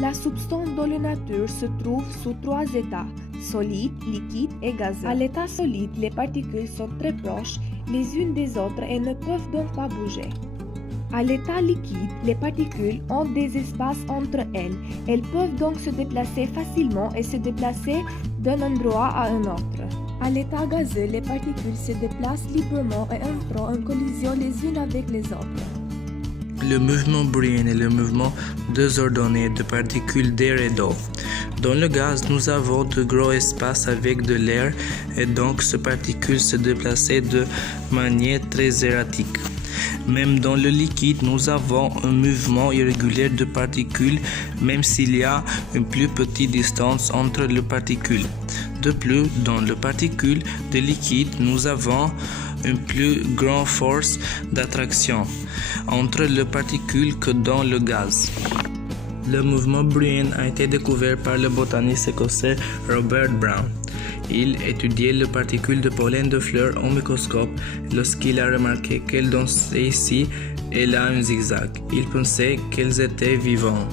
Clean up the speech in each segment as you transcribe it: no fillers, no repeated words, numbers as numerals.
La substance dans la nature se trouve sous trois états, solide, liquide et gazeux. À l'état solide, les particules sont très proches les unes des autres et ne peuvent donc pas bouger. À l'état liquide, les particules ont des espaces entre elles. Elles peuvent donc se déplacer facilement et se déplacer d'un endroit à un autre. À l'état gazeux, les particules se déplacent librement et entrent en collision les unes avec les autres. Le mouvement brownian est le mouvement désordonné de particules d'air et d'eau. Dans le gaz, nous avons de gros espaces avec de l'air et donc ces particules se déplacent de manière très erratique. Même dans le liquide, nous avons un mouvement irrégulier de particules, même s'il y a une plus petite distance entre les particules. De plus, dans les particules de liquide, nous avons une plus grande force d'attraction entre les particules que dans le gaz. Le mouvement brownian a été découvert par le botaniste écossais Robert Brown. Il étudiait les particules de pollen de fleurs au microscope lorsqu'il a remarqué qu'elles dans ici et là un zigzag. Il pensait qu'elles étaient vivantes.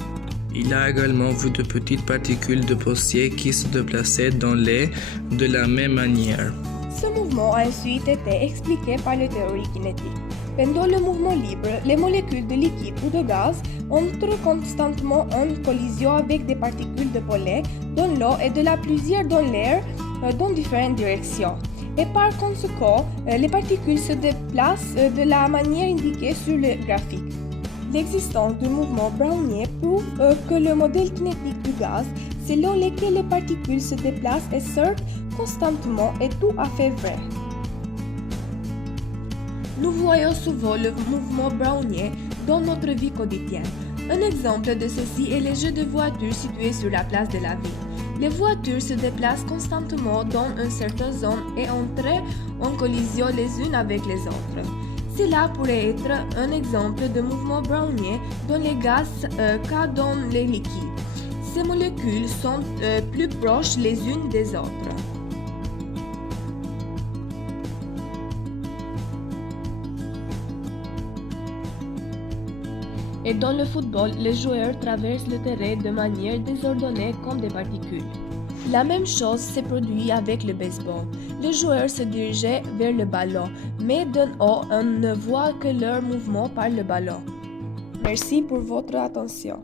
Il a également vu de petites particules de poussière qui se déplaçaient dans l'air de la même manière. Ce mouvement a ensuite été expliqué par la théorie kinétique. Pendant le mouvement libre, les molécules de liquide ou de gaz entrent constamment en collision avec des particules de pollen dans l'eau et de la plusieurs dans l'air dans différentes directions. Et par conséquent, les particules se déplacent de la manière indiquée sur le graphique. L'existence du mouvement brownien prouve que le modèle kinétique du gaz, selon lequel les particules se déplacent et sortent constamment, est tout à fait vrai. Nous voyons souvent le mouvement brownien dans notre vie quotidienne. Un exemple de ceci est les jeux de voitures situés sur la place de la ville. Les voitures se déplacent constamment dans une certaine zone et entrent en collision les unes avec les autres. Cela pourrait être un exemple de mouvement brownien dans les gaz qu'à dans les liquides. Ces molécules sont plus proches les unes des autres. Et dans le football, les joueurs traversent le terrain de manière désordonnée comme des particules. La même chose se produit avec le baseball. Les joueurs se dirigent vers le ballon, mais d'un haut, on ne voit que leur mouvement par le ballon. Merci pour votre attention.